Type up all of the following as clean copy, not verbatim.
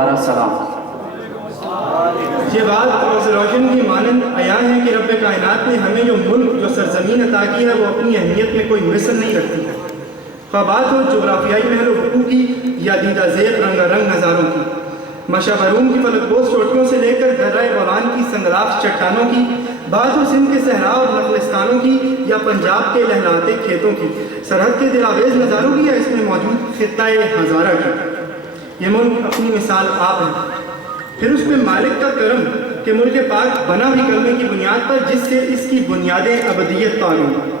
हमारा सलाम। ये बात रोशन की मानंद आया है कि रब कायनात ने हमें जो मुल्क जो सरजमीन अता की है वो अपनी अहमियत में कोई मिसल नहीं रखती है। बात हो जोग्राफियाई महल की या दीदा ज़ेब रंगारंग नज़ारों की, मशाबरून की फलकबोज चोटियों से लेकर दर्रा गोलान की संगलाफ चट्टानों की, बात हो सिंध के सहरा और नखलिस्तानों की या पंजाब के लहलाते खेतों की, सरहद के दिलावेज नज़ारों की या इसमें मौजूद खित्ता-ए हज़ारा की। ये मुल्क अपनी मिसाल आप है। फिर उस पर मालिक का करम कि मुल्क पाक बना भी कलमे की बुनियाद पर, जिससे इसकी बुनियादें अबदियत पा गई।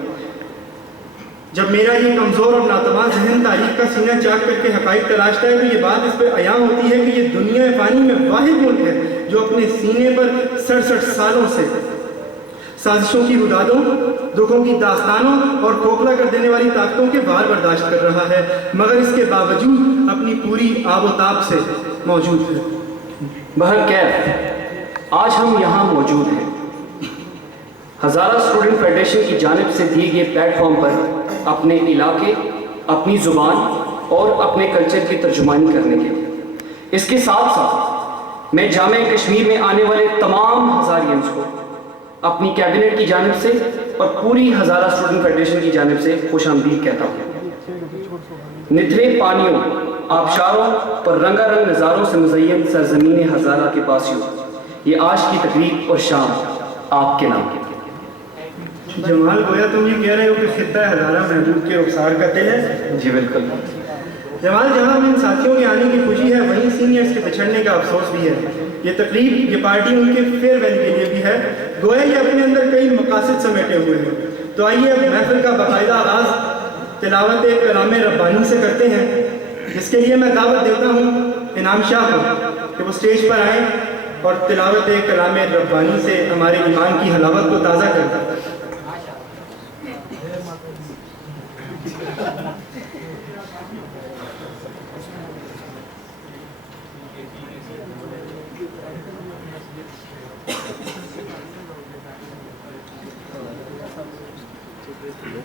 जब मेरा ये कमज़ोर और नातवा जहन तारीख का सीना चाक करके हक़ाइक़ तलाशता है तो ये बात इस पर अयां होती है कि ये दुनिया फ़ानी में वाहिद मुल्क है जो अपने सीने पर 67 सालों से साजिशों की उदादों, दुखों की दास्तानों और खोखला कर देने वाली ताकतों के वार बर्दाश्त कर रहा है, मगर इसके बावजूद अपनी पूरी आबोताब से मौजूद है। बहरकैफ आज हम यहाँ मौजूद हैं हज़ारा स्टूडेंट फेडरेशन की जानिब से दिए गए प्लेटफॉर्म पर अपने इलाके, अपनी ज़ुबान और अपने कल्चर की तर्जुमानी करने के लिए। इसके साथ साथ मैं जामिया कश्मीर में आने वाले तमाम हज़ारियंस को अपनी कैबिनेट की जानिब से और पूरी हज़ारा स्टूडेंट फेडरेशन की जानिब से खुशामदीद कहता हूँ। निथरे पानियों, आबशारों और रंगारंग नज़ारों से मुज़य्यन सरज़मीन हज़ारा के पासियों, ये आज की तकरीब और शाम आपके नाम। जमाल गोया तुम ये कह रहे हो कि खित्ता हज़ारा महबूब के रुखसार का दिल है? जी बिल्कुल जमाल, जहाँ इन साथियों के आने की खुशी है वहीं सीनियर्स के पिछड़ने का अफसोस भी है। ये तकरीब, ये पार्टी उनके फेयरवेल के लिए भी है। गोया ये अपने अंदर कई मकासद समेटे हुए हैं। तो आइए अब महफिल का बाकायदा आगाज़ तिलावत कलाम रब्बानी से करते हैं, जिसके लिए मैं दावत देता हूँ इनाम शाह को कि वो स्टेज पर आएँ और तिलावत कलाम रब्बानी से हमारे ईमान की हलावत को ताज़ा करते हैं।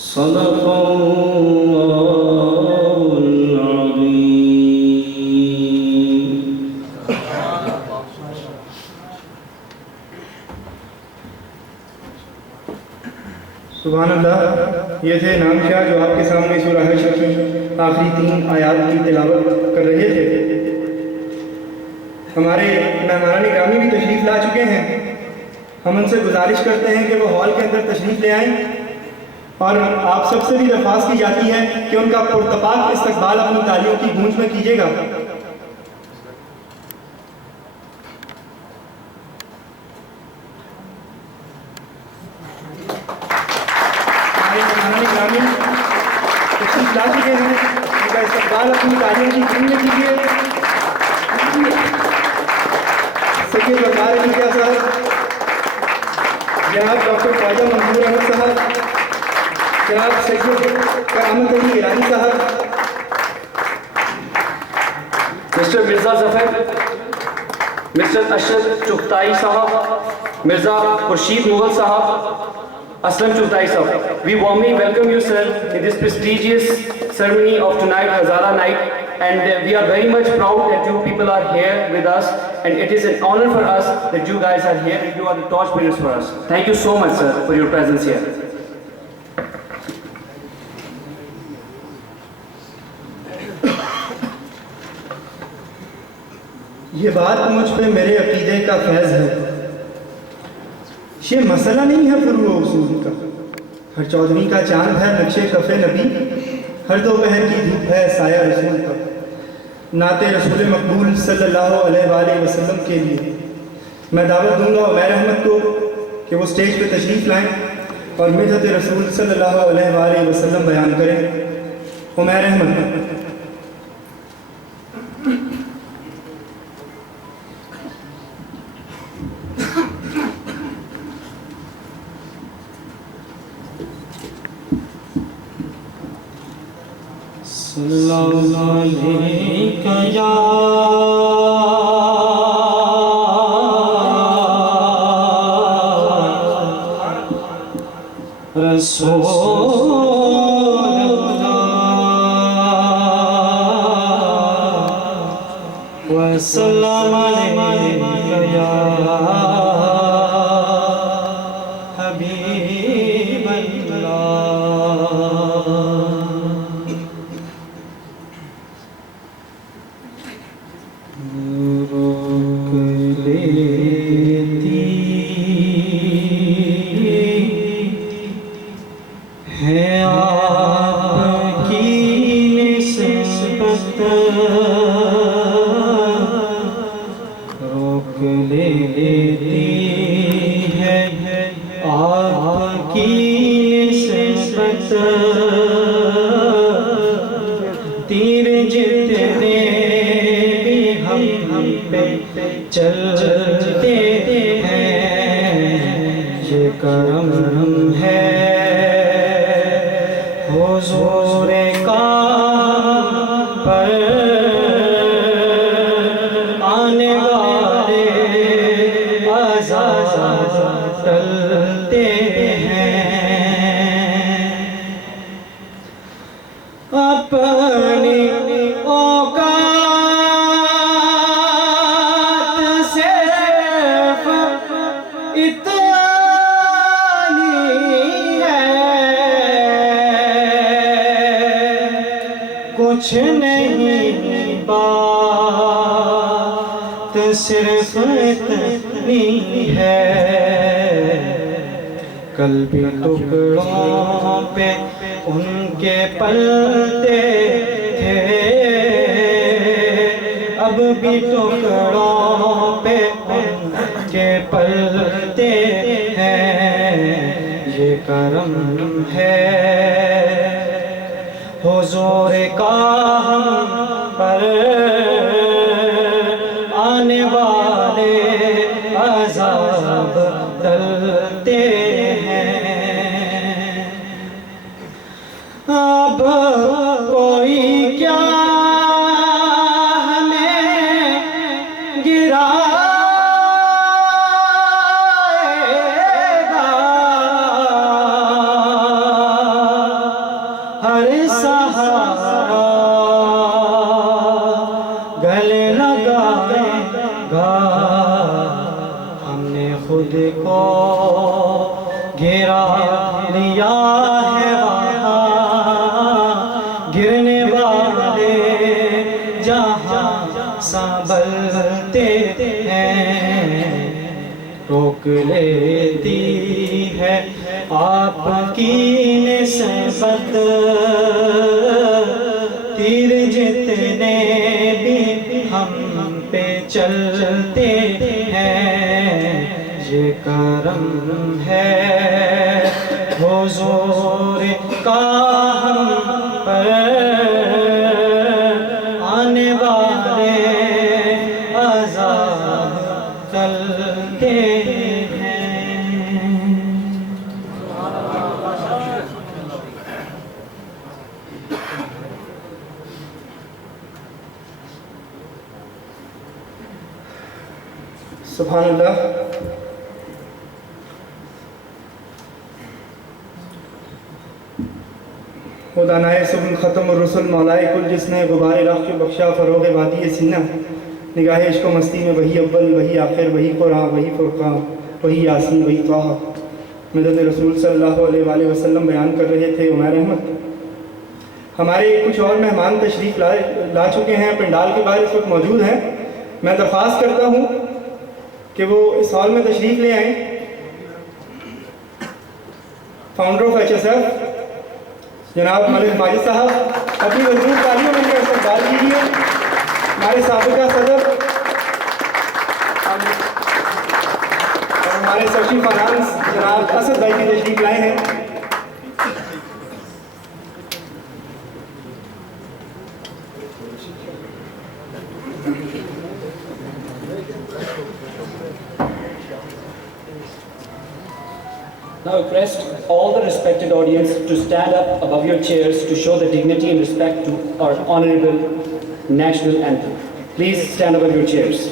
सदक़ल्लाहुल अज़ीम। सुभान अल्लाह। ये थे नाम शाह जो आपके सामने सूरह हश्र की आखिरी 3 आयात की तिलावत कर रहे थे। हमारे मेहमान ग्रामी भी तशरीफ़ ला चुके हैं। हम उनसे गुजारिश करते हैं कि वो हॉल के अंदर तशरीफ़ ले आएँ और आप सबसे भी दरख्वास्त की जाती है कि उनका पुरतपाक इस्तकबाल अपनी तालियों की गूंज में कीजिएगा। हमारे मेहमान ग्रामी तशरीफ़ ला चुके हैं, उनका इस्तकबाल अपनी तालियों की गूंज में कीजिए। सैयद वक़ार अली क्या साहब, जनाब डॉक्टर ख्वाजा मंजूर अहमद साहब, जनाब सैयद करामत अली ईरानी साहब, मिस्टर मिर्ज़ा ज़फ़र, मिस्टर अशरफ चुगताई साहब, मिर्ज़ा खुर्शीद मुगल साहब, Aslam Chugtai sir, we warmly welcome you sir in this prestigious ceremony of tonight, Hazara night, and we are very much proud that you people are here with us, and it is an honor for us that you guys are here and you are the torchbearers for us. Thank you so much sir for your presence here. ये बात मुझ पे मेरे अकीदे का फैज़ है। ये मसला नहीं है फुरूओ उसूल का, हर चौदहवीं का चांद है नक्शे कफ़े नबी, हर दोपहर की धूप है साया रसूल का। नाते रसूल मकबूल सल्लल्लाहु अलैहि वसल्लम के लिए मैं दावत दूंगा उमैर अहमद को कि वो स्टेज पे तशरीफ़ लाएं और मिदहत रसूल सल्लल्लाहु अलैहि वसल्लम बयान करें। उमैर अहमद। सल्लल्लाहु अलैका या रसूल अल्लाह व सल्लम अलैका या हबीब अल्लाह। रोक लेती है आपकी निस्बत, रोक लेती है आपकी निस्बत। तीर जितने हम पे चलते हैं, ये करम है हुजूर का पर आने वाले आज़ाद टलते हैं। अपनी कुछ नहीं बात सिर्फ इतनी है, कल भी टुकड़ों पे उनके पलते थे, अब भी टुकड़ों पे उनके पलते हैं। ये करम है हुजूर का हम पर आने वाले अज़ाब टलते हैं। अब कोई क्या हमें गिराएगा, हर सहारा गले लगाएगा। हमने खुद को गिरा लिया है वहाँ, गिरने वाले जहाँ संभलते हैं। रोक लेती है आपकी निस्बत, तीर जितने भी हम पे चलते हैं। ये करम है हुजूर का हम पर, आने वाले अज़ाब टलते हैं। सुभान अल्लाह। खुदानाए सुबह ख़त्म रसुल मौलाए कुल, जिसने गुबार रख के बख्शा फ़रोग़ वादी सीना। निगाह इश्क़ मस्ती में वही अव्वल वही आखिर, वही कुरान वही फ़ुरक़ान वही यासीन वही ताहा। मदद रसूल सल्लल्लाहु अलैहि वसल्लम बयान कर रहे थे उमर अहमद। हमारे कुछ और मेहमान तशरीफ़ ला चुके हैं, पंडाल के बाहर इस वक्त मौजूद हैं। मैं दरख्वास्त करता हूँ कि वो इस हॉल में तशरीफ़ ले आएँ। फाउंडर ऑफ HSF जनाब मलिक माजिद साहब, अपनी मजबूत तालियों में इस्तकबाल कीजिए। हमारे साबिका सदर और हमारे सची फाइनेंस जनाब असद भाई की तशरीफ़ लाए हैं। Now request all the respected audience to stand up above your chairs to show the dignity and respect to our honorable national anthem. Please stand above your chairs.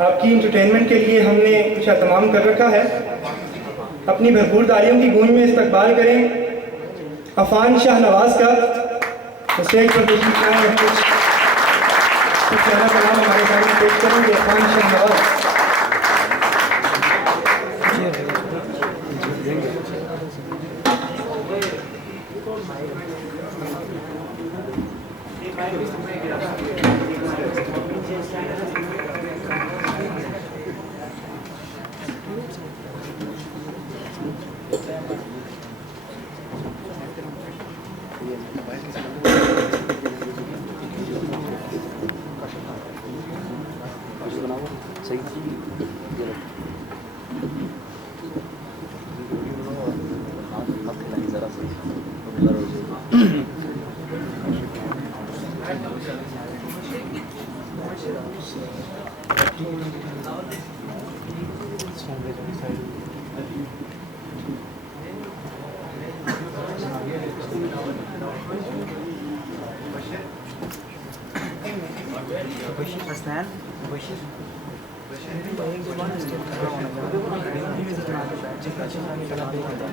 आपकी इंटरटेनमेंट के लिए हमने कुछ एहतमाम कर रखा है। अपनी भरपूर तालियों की गूंज में इस्तकबाल करें अफान शाह नवाज का। स्टेज पर तशरीफ लाएं और कुछ कहना कलाम हमारे सामने पेश करेंगे। अफान शाह नवाज।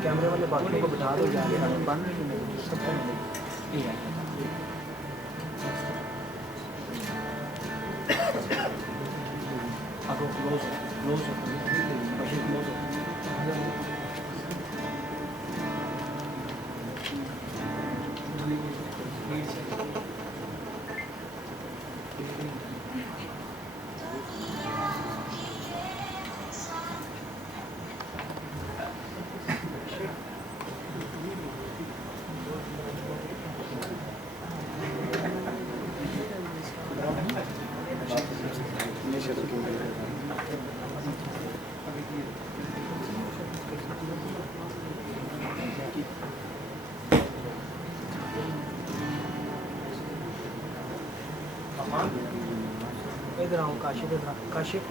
कैमरे वाले बाकियों को बिठा दो जाके बंद सबको इधर आओ काशिफ इधर काशिफ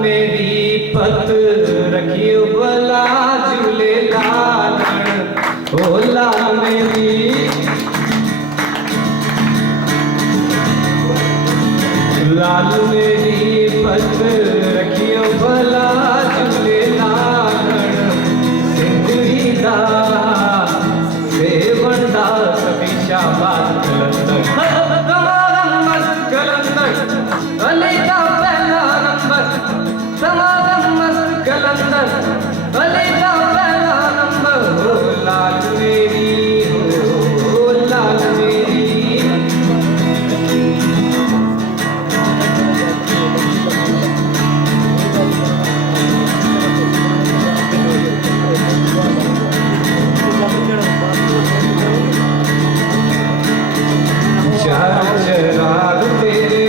मेरी पत रखियो भला झूले लालन ओ लाल मेरी लाल मेरी पत रखियो भला झूले लालन सिंधरी दा सेवंदा सभी शाबाश समागम मस्त कलंदर भले का पहला नंबर हो लाल मेरी हो लाल मेरी चार चराग तेरे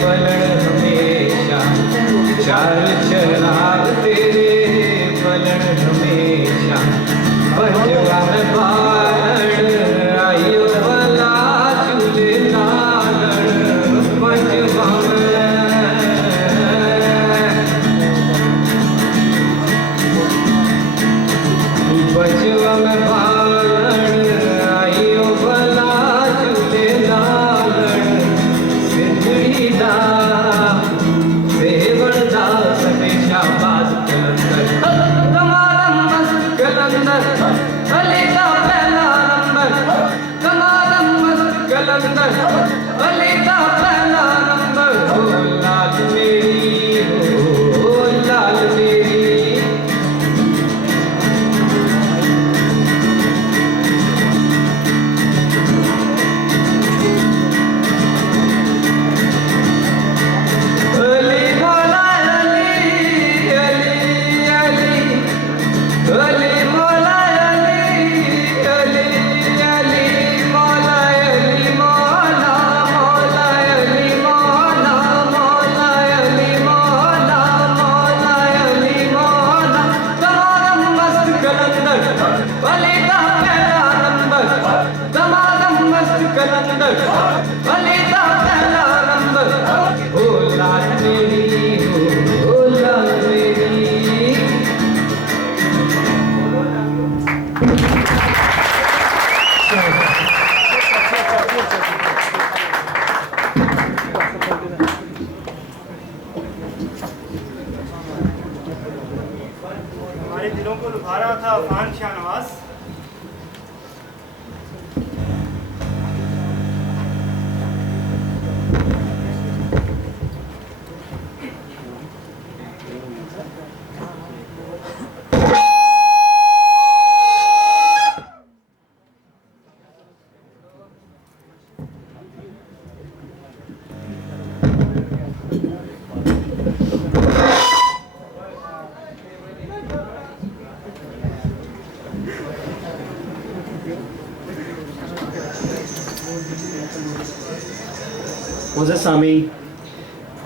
पलड़ हमेशा चार चराग तेरे पलड़ हमेशा बजवा में बारण आयो भला झूले नालन बजवा में बारण आयो भला झूले नालन सिंधड़ी दा सेवंदा समेशा को लुभा रहा था अफान शाहनवाज। मुझे सामी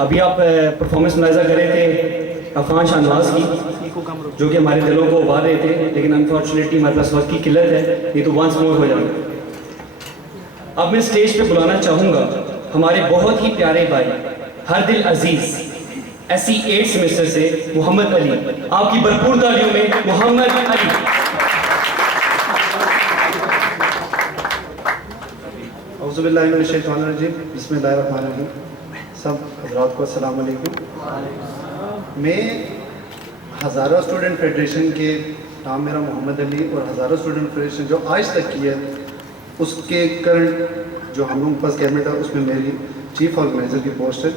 अभी आप परफॉर्मेंस मुलाहिजा कर रहे थे अफान शाहनवाज की, जो कि हमारे दिलों को उबार रहे थे, लेकिन अनफॉर्चुनेटली हमारे पास वक्त की किल्लत है, नहीं तो वंस मोर हो जाएगा। अब मैं स्टेज पे बुलाना चाहूँगा हमारे बहुत ही प्यारे भाई हर दिल अजीज SE 8 सेमेस्टर से मोहम्मद अली। आपकी भरपूर तालियों में मोहम्मद अली। औज़ुबिल्लाहिमिनश्शैतानिर्रजीम, बिस्मिल्लाहिर्रहमानिर्रहीम। सब हज़रात को अस्सलाम वालेकुम। मैं हज़ारा स्टूडेंट फेडरेशन के, नाम मेरा मोहम्मद अली, और हज़ारा स्टूडेंट फेडरेशन जो आज तक की है उसके करंट जो हम लोगों के पास कैबिनेट है उसमें मेरी चीफ ऑर्गेनाइज़र की पोस्ट है।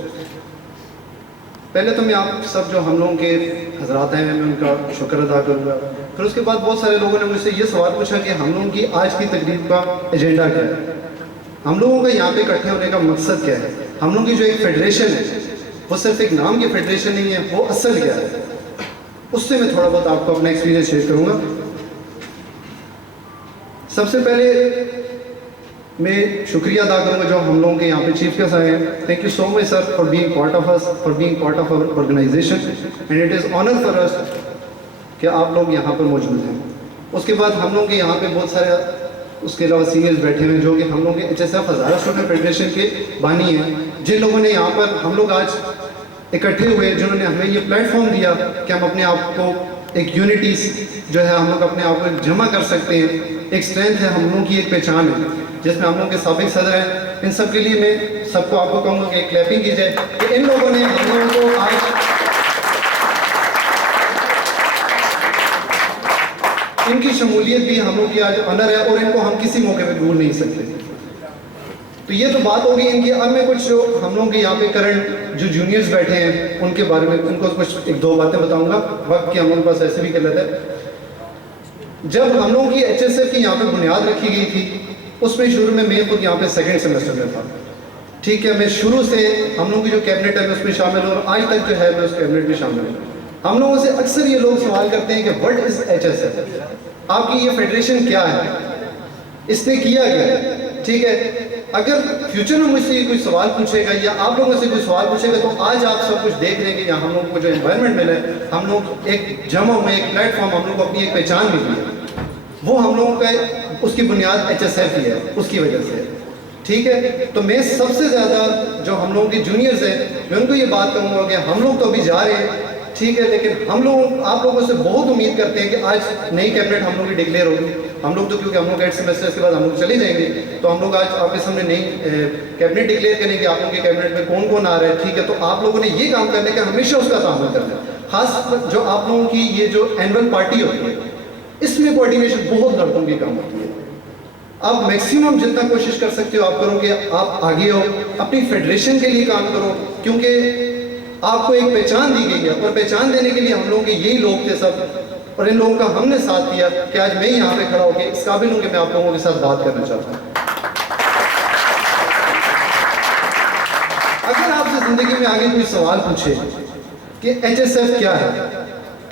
पहले तो मैं आप सब जो हम लोगों के हजरात हैं मैं उनका शुक्र अदा करूँगा। फिर उसके बाद बहुत सारे लोगों ने मुझसे ये सवाल पूछा कि हम लोगों की आज की तकरीब का एजेंडा क्या है, हम लोगों का यहाँ पे इकट्ठे होने का मकसद क्या है, हम लोगों की जो एक फेडरेशन है वो सिर्फ एक नाम की फेडरेशन नहीं है, वो असल क्या है, उससे मैं थोड़ा बहुत आपको अपना एक्सपीरियंस शेयर करूँगा। सबसे पहले मैं शुक्रिया अदा करूँगा जो हम लोगों के यहाँ पे चीफ गेस्ट आए हैं। Thank you so much sir for being part of us, for being part of our organisation, and it is honour for us कि आप लोग यहाँ पर मौजूद हैं। उसके बाद हम लोग के यहाँ पे बहुत सारे उसके अलावा सीनियर्स बैठे हुए हैं जो कि हम लोग के HSF हज़ारा स्टूडेंट फेडरेशन के बानी हैं, जिन लोगों ने यहाँ पर हम लोग आज इकट्ठे हुए, जिन्होंने हमें ये प्लेटफॉर्म दिया कि हम अपने आप को एक यूनिटी जो है हम लोग अपने आप को जमा कर सकते हैं, एक स्ट्रेंथ है, हम लोगों की एक पहचान है, जिसमें हम लोग के साबिक सदर हैं। इन सब के लिए मैं सबको आपको कहूँगा कि क्लैपिंग की जाए कि इन लोगों ने हम लोगों को आज इनकी शमूलियत भी हम लोग की आज ऑनर है और इनको हम किसी मौके पे भूल नहीं सकते। तो ये तो बात होगी इनकी। अब मैं कुछ जो हम लोग के यहाँ पे करंट जो जूनियर्स बैठे हैं उनके बारे में उनको कुछ एक दो बातें बताऊंगा, वक्त की हम लोगों के पास ऐसे भी किल्लत है। जब हम लोगों की HSF की यहाँ पे बुनियाद रखी गई थी उसमें शुरू में मैं खुद यहाँ पे सेकेंड सेमेस्टर में था, ठीक है। मैं शुरू से हम लोगों की जो कैबिनेट है मैं उसमें शामिल हूँ और आज तक जो है मैं उस कैबिनेट में शामिल हूँ। हम लोगों से अक्सर ये लोग सवाल करते हैं कि व्हाट इज HSF, आपकी ये फेडरेशन क्या है, इसने किया क्या, ठीक है। अगर फ्यूचर में मुझसे कोई सवाल पूछेगा या आप लोगों से कोई सवाल पूछेगा तो आज आप सब कुछ देख रहे हैं कि यहाँ हम लोगों को जो एनवायरनमेंट मिला है, हम लोग एक जमा में एक प्लेटफॉर्म, हम लोग को अपनी एक पहचान मिली है, वो हम लोगों का उसकी बुनियाद HSF ही है, उसकी वजह से, ठीक है। तो मैं सबसे ज़्यादा जो हम लोगों के जूनियर्स हैं मैं उनको ये बात कहूँगा कि हम लोग तो अभी जा रहे हैं, ठीक है, लेकिन हम लोग आप लोगों से बहुत उम्मीद करते हैं कि आज नई कैबिनेट हम लोग की डिक्लेयर होगी। हम लोग तो क्योंकि हम लोग 8 सेमेस्टर के बाद हम लोग चले जाएंगे, तो हम लोग आज आपके सामने नई कैबिनेट डिक्लेयर करेंगे, आप लोगों के कैबिनेट में कौन कौन आ रहा है, ठीक है। तो आप लोगों ने ये काम करने का हमेशा उसका तामुल करना है। खास जो आप लोगों की ये जो एनुअल पार्टी होती है इसमें कोऑर्डिनेशन बहुत लड़कों की काम होती है। आप मैक्सिमम जितना कोशिश कर सकते हो आप करो कि आप आगे हो, अपनी फेडरेशन के लिए काम करो, क्योंकि आपको एक पहचान दी गई है और पहचान देने के लिए हम लोग के यही लोग थे सब, और इन लोगों का हमने साथ दिया कि आज मैं यहाँ पे खड़ा होकर इस काबिल हूँ कि मैं आप लोगों के साथ बात करना चाहता हूँ। अगर आपसे जिंदगी में आगे कोई सवाल पूछे कि HSF क्या है,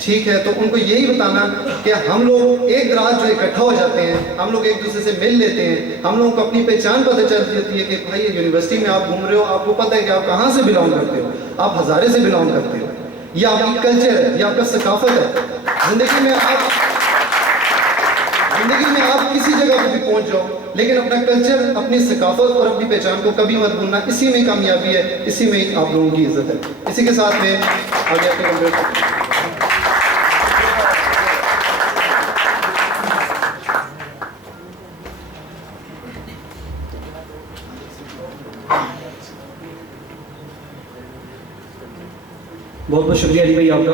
ठीक है, तो उनको यही बताना कि हम लोग एक रात जो इकट्ठा हो जाते हैं, हम लोग एक दूसरे से मिल लेते हैं, हम लोगों को अपनी पहचान पता चल जाती है कि भाई यूनिवर्सिटी में आप घूम रहे हो, आपको पता है कि आप कहाँ से बिलोंग करते हो, आप हज़ारे से बिलोंग करते हो, ये आपकी कल्चर है, ये आपका सकाफत है। ज़िंदगी में आप किसी जगह पर भी पहुँच जाओ, लेकिन अपना कल्चर, अपनी सकाफत और अपनी पहचान को कभी मत भूलना। इसी में कामयाबी है, इसी में आप लोगों की इज्जत है। इसी के साथ में आगे आपके बहुत बहुत शुक्रिया अली भाई आपका।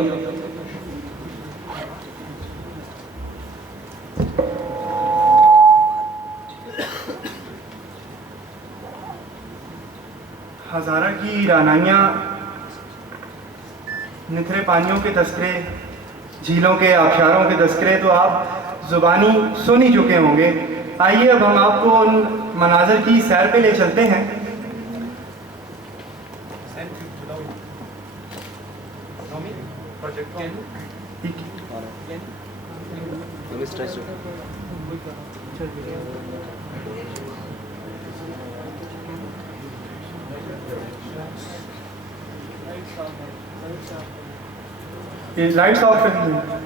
रानाइयाँ, निथरे पानियों के तस्करे, झीलों के आबशारों के तस्करे तो आप ज़ुबानी सुन ही चुके होंगे। आइए अब हम आपको उन मनाज़र की सैर पे ले चलते हैं। ये लाइट्स ऑफ कर दीजिए।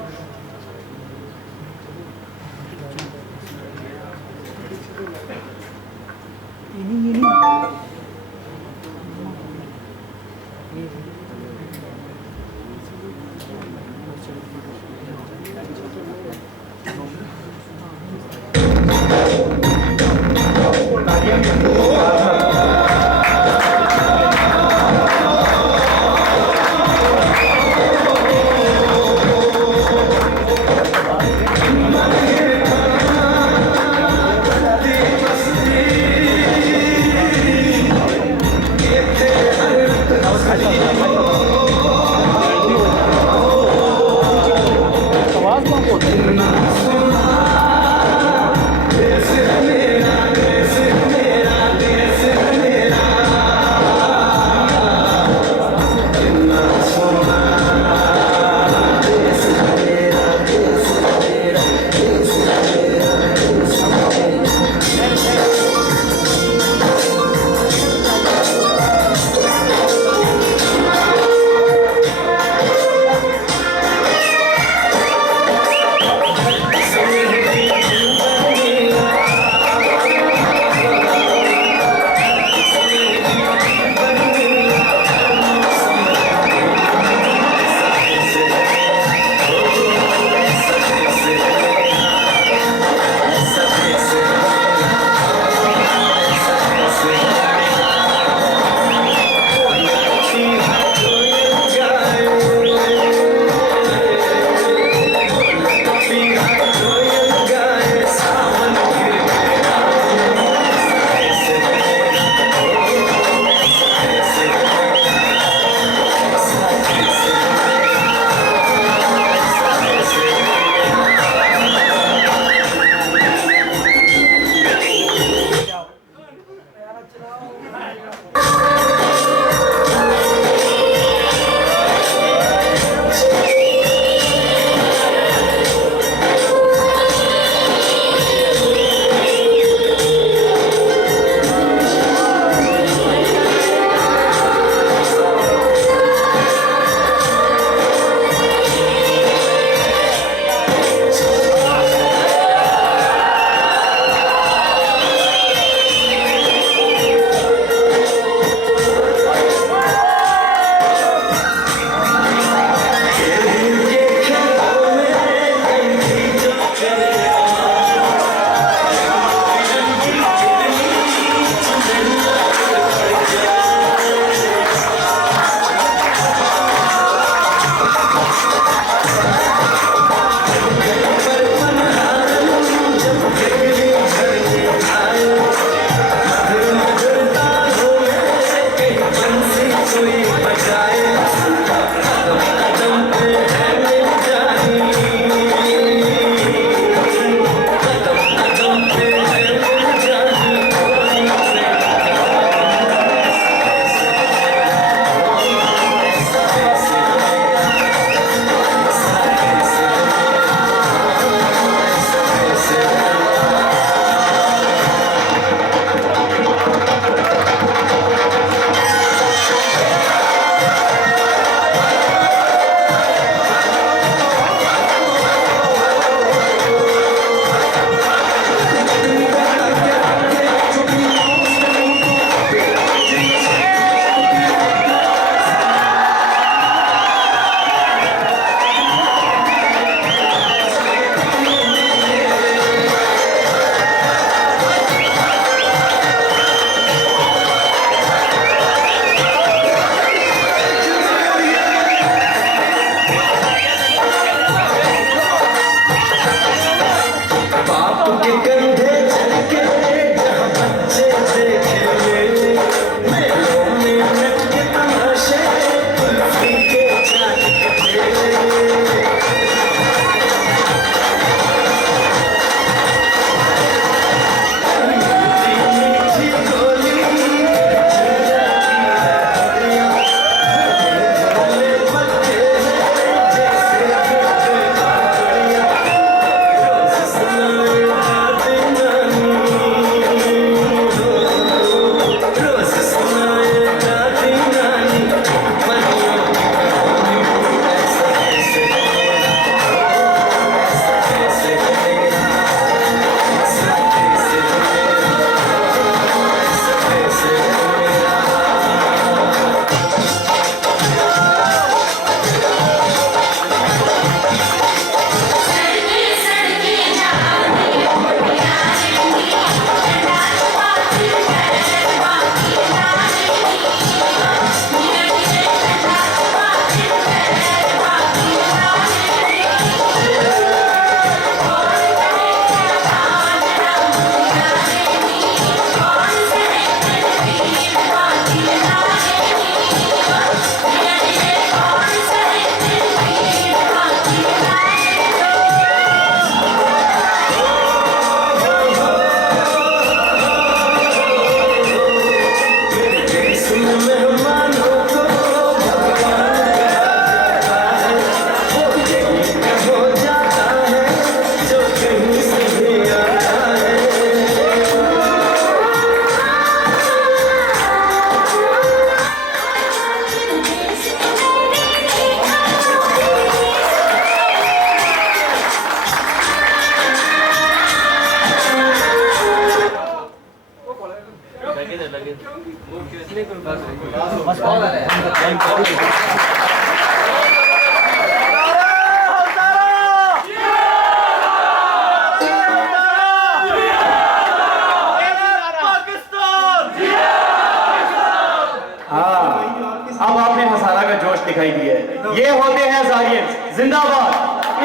जोश दिखाई दिया है। ये होते हैं हज़ारियंस, जिंदाबाद,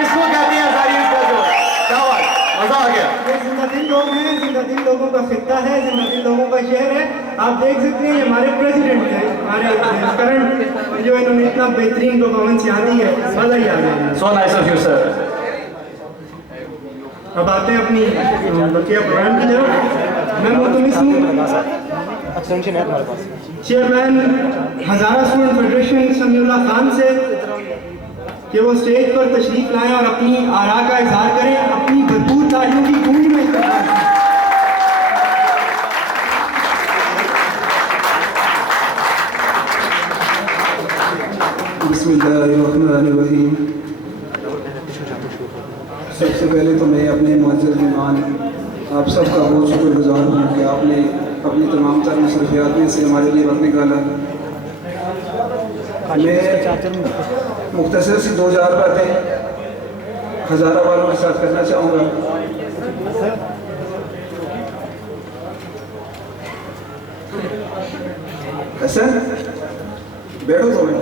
इसको कहते हैं हज़ारियंस का जोश। क्या बात, मजा आ गया। ये जिंदा दिल लोग हैं, जिंदा दिल लोगों का खित्ता है, जिंदा दिल लोगों का शहर है। आप देख सकते हैं ये हमारे प्रेसिडेंट हैं, हमारे करंट, जो इन्होंने इतना बेहतरीन परफॉर्मेंस यहाँ दी है, मजा ही आ गया। So nice of you sir. अब आते हैं अपनी बकिया प्रोग्राम की तरफ। मैं मुतमिस हूँ चेयरमैन हज़ारा स्टूडेंट फेडरेशन समीउल्लाह खान से कि वो स्टेज पर तशरीफ लाएं और अपनी आरा का इजहार करें, अपनी भरपूर तालियों की गूंज में बिस्मिल्लाहिर्रहमानिर्रहीम। सबसे पहले तो मैं अपने मुअज़्ज़ज़ मेहमान आप सबका बहुत शुक्रगुजार हूँ कि आपने अपनी तमाम तर मसरूफियात में से हमारे लिए वक्त निकाला। मैं मुख्तसर सी 2-4 बातें हज़ारा वालों के साथ करना चाहूँगा। हसन बैठो तो मैं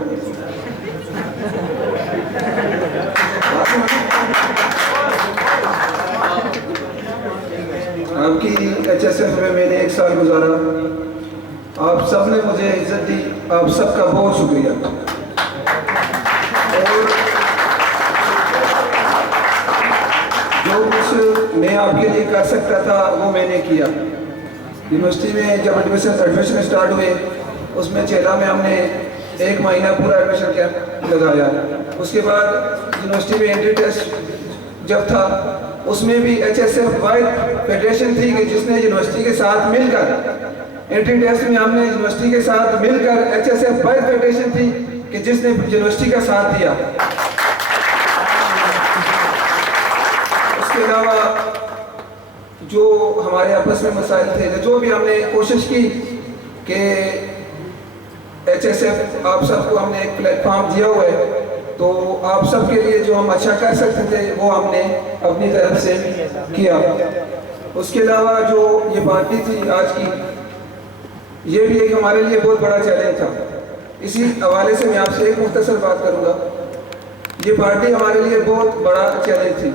आपकी HSF में मैंने 1 साल गुजारा। आप सब ने मुझे इज्जत दी, आप सबका बहुत शुक्रिया। और जो कुछ मैं आपके लिए कर सकता था वो मैंने किया। यूनिवर्सिटी में जब एडमिशन स्टार्ट हुए उसमें चेला में हमने 1 महीना पूरा एडमिशन कैंप लगाया। उसके बाद यूनिवर्सिटी में एंट्री टेस्ट जब था उसमें भी HSF वाइड फेडरेशन थी कि जिसने यूनिवर्सिटी के साथ मिलकर एंट्री टेस्ट में हमने यूनिवर्सिटी के साथ मिलकर HSF वाइड फेडरेशन थी कि जिसने यूनिवर्सिटी का साथ दिया। उसके अलावा जो हमारे आपस में मसाइल थे, जो भी हमने कोशिश की कि HSF आप सबको हमने एक प्लेटफॉर्म दिया हुआ है, तो आप सब के लिए जो हम अच्छा कर सकते थे वो हमने अपनी तरफ से किया। उसके अलावा जो ये पार्टी थी आज की, ये भी एक हमारे लिए बहुत बड़ा चैलेंज था। इसी हवाले से मैं आपसे एक मुख्तसर बात करूँगा। ये पार्टी हमारे लिए बहुत बड़ा चैलेंज थी।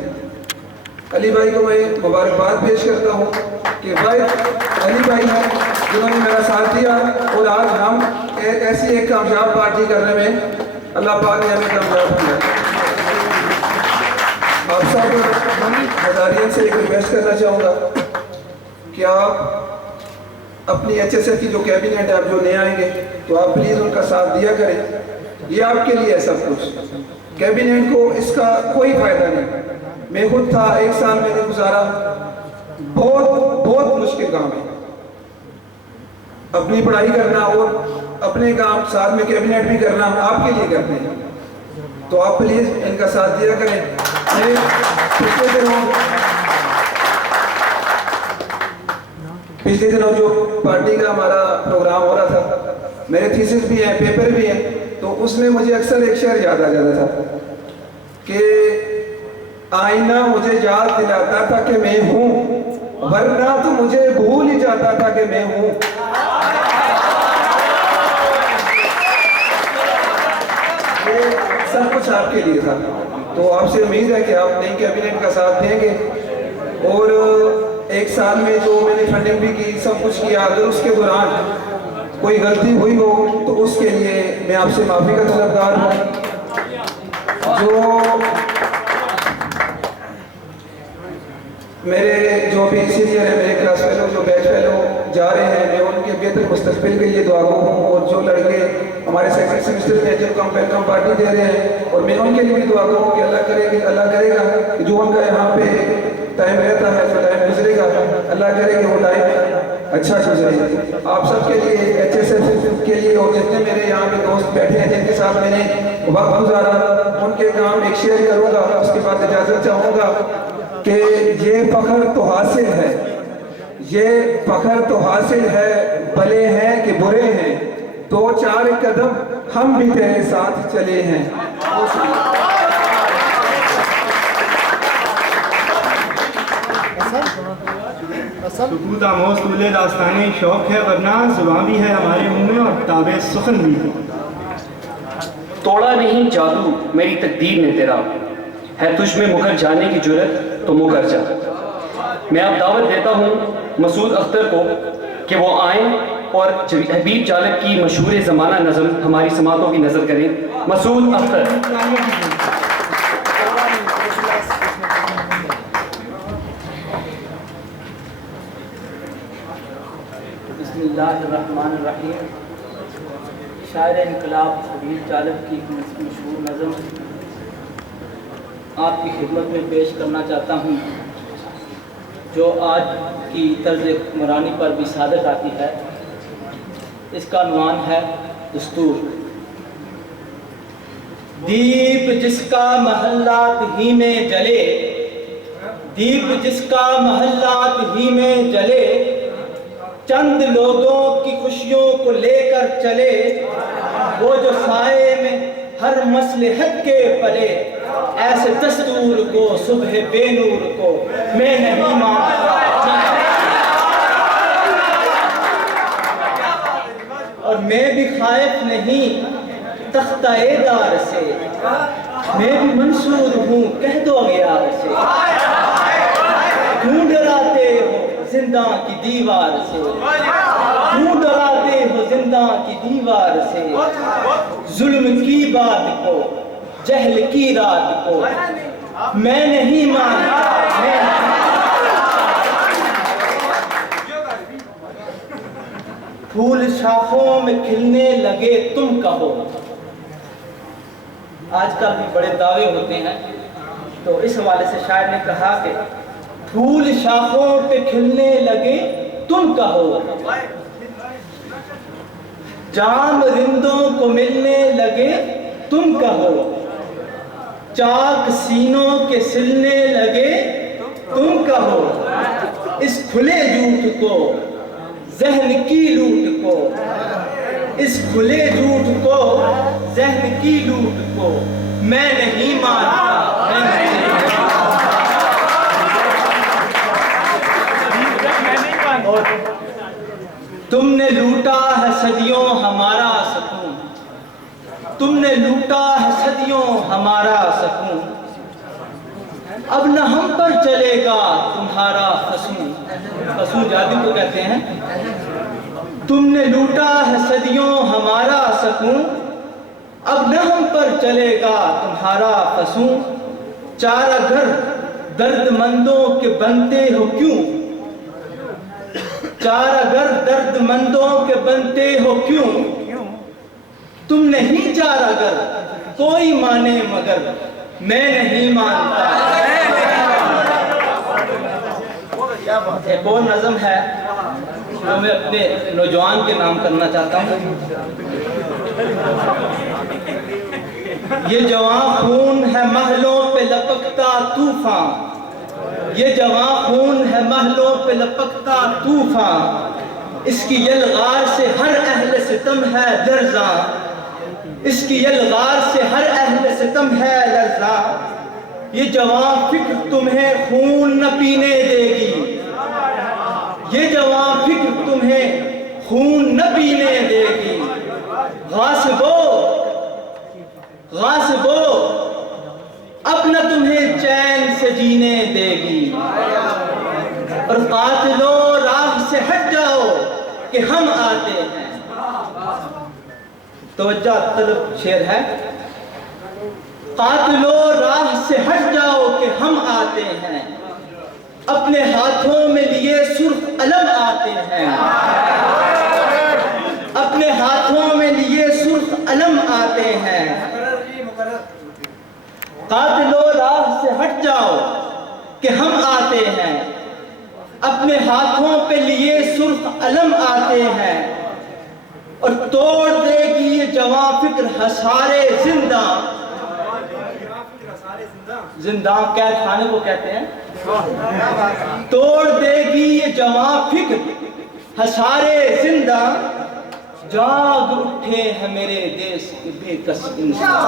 अली भाई को मैं मुबारकबाद पेश करता हूँ कि भाई अली भाई हैं जिन्होंने मेरा साथ दिया और आज हम ऐसी एक कामयाब पार्टी करने में अल्लाह पाक ने हमें कामयाब किया। आप सब हज़ारियन से एक रिक्वेस्ट करना चाहूँगा कि आप अपनी HSF की जो कैबिनेट है, आप जो नए आएंगे तो आप प्लीज़ उनका साथ दिया करें। ये आपके लिए है सब कुछ। कैबिनेट को इसका कोई फ़ायदा नहीं। मैं खुद था, 1 साल मैंने गुजारा, बहुत मुश्किल काम है अपनी पढ़ाई करना और अपने काम साथ में कैबिनेट भी करना आपके लिए करते हैं। तो आप प्लीज़ इनका साथ दिया करें। मैं पिछले दिनों जो पार्टी का हमारा प्रोग्राम हो रहा था, मेरे थीसिस भी हैं, पेपर भी हैं, तो उसमें मुझे अक्सर एक शेर याद आ जाता था कि आईना मुझे याद दिलाता था कि मैं हूँ, वरना तो मुझे भूल ही जाता था कि मैं हूँ। ये सब कुछ आपके लिए था। तो आपसे उम्मीद है कि आप नई कैबिनेट का साथ देंगे और 1 साल में जो मैंने फंडिंग भी की, सब कुछ किया, अगर उसके दौरान कोई गलती हुई हो तो उसके लिए मैं आपसे माफ़ी का तलबगार हूँ। जो मेरे जो भी सीनियर है, मेरे क्लास फेलो, जो बैच फेलो जा रहे हैं, मैं उनके बेहतर मुस्तकबिल के लिए दुआ गो हूँ। और जो लड़के हमारे सेकंड सेमेस्टर में जिनको हम वेलकम पार्टी दे रहे हैं, और मैं उनके लिए भी दुआ गो हूँ कि अल्लाह करेगा कि जो उनका यहाँ पे टाइम रहता है, जो टाइम गुजरेगा, अल्लाह करे कि वो टाइम अच्छा गुजरे। आप सबके लिए, HSF के लिए, और जितने मेरे यहाँ पे दोस्त बैठे हैं जिनके साथ मैंने वक्त गुजारा, उनके काम एक शेयर करूँगा, उसके बाद इजाज़त चाहूँगा कि ये फ़ख्र तो हासिल है, ये फ़ख्र तो हासिल है, भले हैं कि बुरे हैं, 2-4 कदम हम भी तेरे साथ चले हैं। सुकूत आमोज तूले दास्ताने शौक है, वरना जुबान भी है हमारे मुंह में और ताबे सुखन भी। तोड़ा नहीं जादू मेरी तकदीर ने तेरा, है तुझ में मुकर जाने की जुर्रत तो मुकर जा। मैं अब दावत देता हूँ मसूद अख्तर को कि वो आएँ और हबीब जालिब की मशहूर ज़माना नज़म हमारी समातों की नज़र करें। मसूद अख्तर। बिस्मिल्लाहिर्रहमानिर्रहीम। शायर इनकलाब हबीब जालिब की मशहूर नज़म आपकी खिदमत में पेश करना चाहता हूँ, जो आज की तर्ज हुक्मरानी पर भी सादक आती है। इसका अनवान है दस्तूर। दीप जिसका महल्लात ही में जले, दीप जिसका महल्लात ही में जले, चंद लोगों की खुशियों को लेकर चले, वो जो साए में हर मसलहत के पले, ऐसे दस्तूर को सुबह बेनूर को मैं नहीं मानता। और मैं भी खाइफ नहीं तख्ता-ए-दार से, मैं भी मंसूर हूँ कह दो यार से। क्यों डराते हो जिंदा की दीवार से, क्यों डराते हो जिंदा की दीवार से। जुल्म की बात को जहल की रात को मैं नहीं मानता, मैं फूल शाखों में खिलने लगे तुम कहो। आजकल भी बड़े दावे होते हैं, तो इस हवाले से शायर ने कहा कि फूल शाखों पे खिलने लगे तुम कहो, जाम रिंदों को मिलने लगे तुम कहो, चाक सीनों के सिलने लगे तुम कहो। इस खुले झूठ को ज़हन की लूट को, इस खुले झूठ को ज़हन की लूट को मैं नहीं मानता, मैं नहीं मानता। और तुमने लूटा है सदियों हमारा सुकून, तुमने लूटा है सदियों हमारा सुकून, अब न हम पर चलेगा तुम्हारा फसून। फसून जाति को कहते हैं। तुमने लूटा है सदियों हमारा सुकून, अब न हम पर चलेगा तुम्हारा फसून। चारा घर दर्दमंदों के बनते हो क्यों, चारा घर दर्दमंदों के बनते हो क्यों। तुम नहीं चारा घर कोई माने मगर मैं नहीं मानता। एक और नज़म है जो मैं अपने नौजवान के नाम करना चाहता हूँ। ये जवां खून है महलों पे लपकता तूफान, ये जवां खून है महलों पे लपकता तूफान। इसकी यलगार से हर अहले सितम है लर्ज़ा, इसकी यलगार से हर अहले सितम है लर्ज़ा। ये जवां फिक्र तुम्हें खून न पीने देगी, ये जवां फिक्र तुम्हें खून न पीने देगी। गासिबो गासिबो अब न तुम्हें चैन से जीने देगी। और कातिलो राह से हट जाओ कि हम आते हैं। तवज्जो तलब शेर है। कातिलो राह से हट जाओ कि हम आते हैं, अपने हाथों में लिए सुर्ख अलम आते हैं, अपने हाथों में लिए सुर्ख अलम आते हैं। कातिलो राह से हट जाओ कि हम आते हैं, अपने हाथों पे लिए सुर्ख अलम आते हैं। और तोड़ देगी ये जवां फिक्र हसारे जिंदा, जिंदा कैद खाने को कहते हैं। तोड़ देगी ये जवां फिक्र हसारे जिंदा, जाग उठे हैं मेरे देश के बेकस इंसान।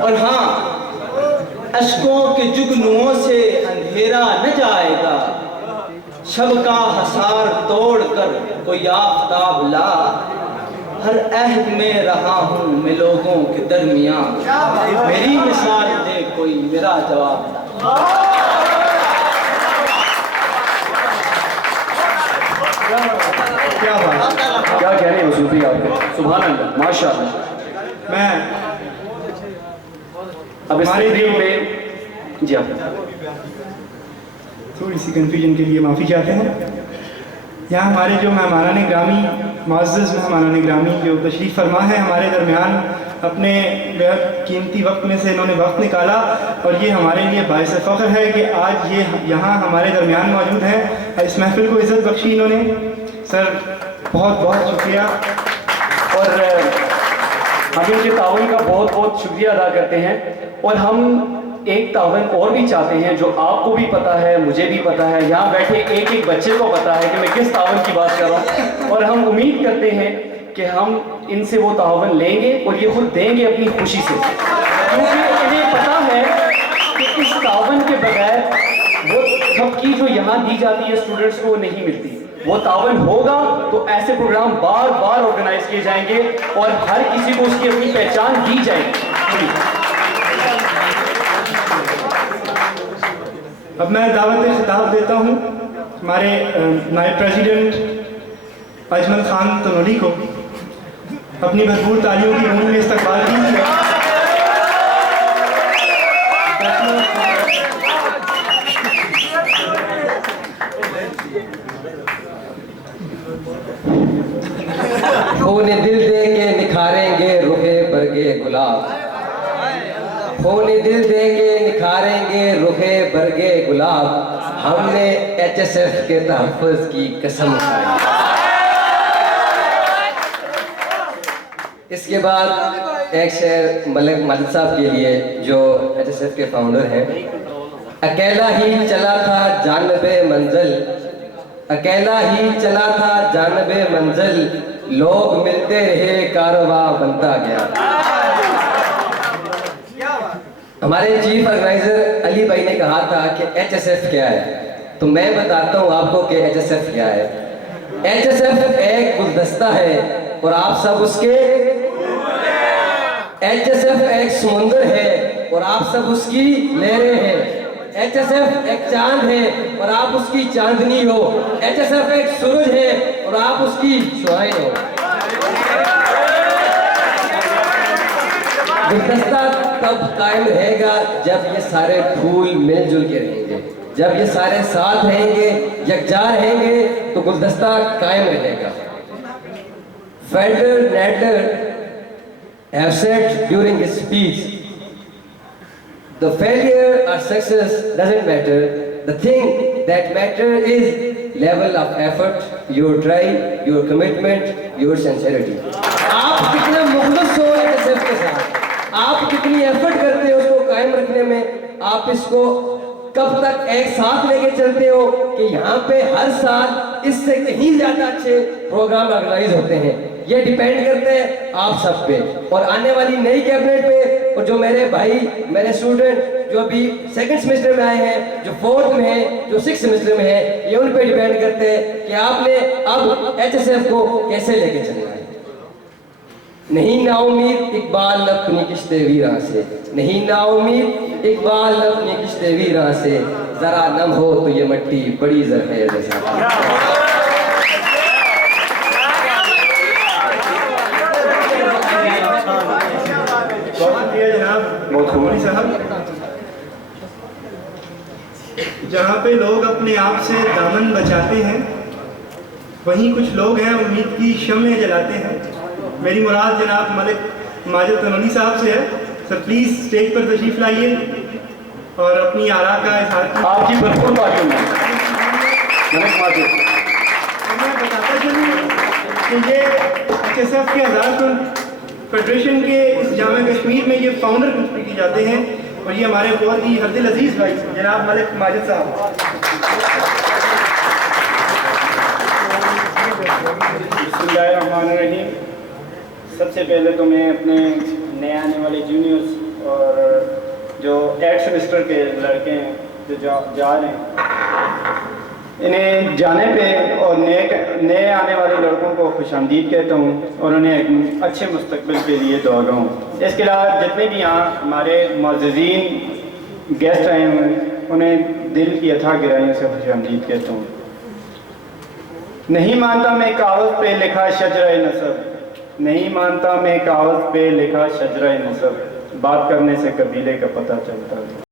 और हाँ, अश्कों के जुगनुओं से अंधेरा न जाएगा, शब का हसार तोड़ कर कोई आफ्ताब ला, हर अहद में रहा हूँ मैं लोगों के दरमियाँ, मेरी मिसाल दे कोई मेरा जवाब ला। क्या बात, क्या कह रहे हैं सूफी आपको, सुभान अल्लाह, माशाअल्लाह। मैं अब इस हमारे तकरीब में जी आप थोड़ी सी कन्फ्यूजन के लिए माफ़ी चाहते हैं। यहाँ हमारे जो मेहमानान ग्रामी, मुअज़्ज़ज़ मेहमानान ग्रामी जो तशरीफ़ फरमा है हमारे दरमियान, अपने बेहद कीमती वक्त में से इन्होंने वक्त निकाला और ये हमारे लिए बाइस फ़ख्र है कि आज ये यहाँ हमारे दरमियान मौजूद हैं। इस महफ़िल को इज़्ज़त बख्शी इन्होंने। सर बहुत बहुत शुक्रिया, और हम इनके ताउन का बहुत बहुत शुक्रिया अदा करते हैं। और हम एक तावन और भी चाहते हैं जो आपको भी पता है, मुझे भी पता है, यहाँ बैठे एक एक बच्चे को पता है कि मैं किस तावन की बात कर रहा हूँ। और हम उम्मीद करते हैं कि हम इनसे वो तावन लेंगे और ये खुद देंगे अपनी खुशी से, क्योंकि इन्हें पता है कि इस तावन के बगैर वो झपकी जो यहाँ दी जाती है स्टूडेंट्स को नहीं मिलती। वो तावन होगा तो ऐसे प्रोग्राम बार बार ऑर्गेनाइज किए जाएंगे और हर किसी को उसकी अपनी पहचान दी जाएगी। अब मैं दावत खिताब देता हूँ हमारे नायब प्रेसिडेंट अजमल खान तनोली को। अपनी भरपूर तालियों की गूंज में इस्तकबाल कीजिए। खून दिल दे के निखारेंगे रुखे बरगे गुलाब, खून दिल दे के निखारेंगे रुखे बरगे गुलाब, हमने HSF के तहफ़्फ़ुज़ की कसम खाई। इसके बाद एक शेर मलिक माजिद साहब के लिए जो HSF के फाउंडर हैं। अकेला ही चला था जानबे मंजिल, अकेला ही चला था जानबे मंजिल, लोग मिलते रहे कारोबार बनता गया। हमारे चीफ ऑर्गेनाइजर अली भाई ने कहा था कि HSF क्या है, तो मैं बताता हूँ आपको कि HSF क्या है। HSF एक गुलदस्ता है और आप सब उसके, HSF एक समुंदर है और आप सब उसकी लहरें हैं। HSF एक चांद है और आप उसकी चांदनी हो। HSF एक सूरज है और आप उसकी शुआएं हो। गुलदस्ता तब कायम रहेगा जब ये सारे फूल मिलजुल के रहेंगे, जब ये सारे साथ रहेंगे, यकजा रहेंगे, तो गुलदस्ता कायम रहेगा। Federer Nadler have said during his speech, the failure or success doesn't matter. The thing that matters is level of effort, your drive, your commitment, your sincerity. आप कितना मुखलिस हो HSF के साथ, आप कितनी एफर्ट करते हो उसको कायम रखने में, आप इसको कब तक एक साथ लेके चलते हो कि यहाँ पे हर साल इससे कहीं ज्यादा अच्छे प्रोग्राम ऑर्गेनाइज होते हैं। ये डिपेंड करते हैं आप सब पे और आने वाली नई कैबिनेट पे। और जो मेरे भाई, मेरे स्टूडेंट जो अभी सेकंड सेमेस्टर में आए हैं, जो फोर्थ में हैं, जो सिक्स सेमेस्टर में हैं, ये उन पे डिपेंड करते हैं कि आपने अब HSF को कैसे लेके चलना है। नहीं नाउमीद इकबाल अपनी किश्ते वीरां से, नहीं नाउमीद इकबाल अपनी किश्ते वीरां से, जरा नम हो तो ये मट्टी बड़ी जरखेज है। बहुत खूब साहब। जहाँ पे लोग अपने आप से दामन बचाते हैं, वहीं कुछ लोग हैं उम्मीद की शम्में जलाते हैं। मेरी मुराद जनाब मलिक माजिद तनोली साहब से है। सर प्लीज़ स्टेज पर तशरीफ़ लाइए और अपनी आरा का इज़हार कीजिए। आपकी भरपूर तारीफ में मलिक माजिद। मैं बताता चलूँ कि ये HSF के आज़ाद फेडरेशन के इस जामा कश्मीर में ये फाउंडर की जाते हैं और ये हमारे बहुत ही हरदिल अजीज़ भाई जनाब मलिक माजिद साहब। बिस्मिल्लाहिर्रहमानिर्रहीम। सबसे पहले तो मैं अपने नए आने वाले जूनियर्स और जो 8th सेमेस्टर के लड़के हैं जो जा रहे हैं, इन्हें जाने पे और नए आने वाले लड़कों को खुशामदीद कहता हूँ और उन्हें एक अच्छे मुस्तकबिल के लिए दुआ हूँ। इसके अलावा जितने भी यहाँ हमारे मुअज़्ज़िज़ीन गेस्ट आए हुए हैं उन्हें दिल की अथाह गहराइयों से खुशामदीद कहता हूँ। नहीं मानता मैं कागज़ पे लिखा शजरा नसब, नहीं मानता मैं कागज़ पे लिखा शजरा नसब, बात करने से कबीले का पता चलता है।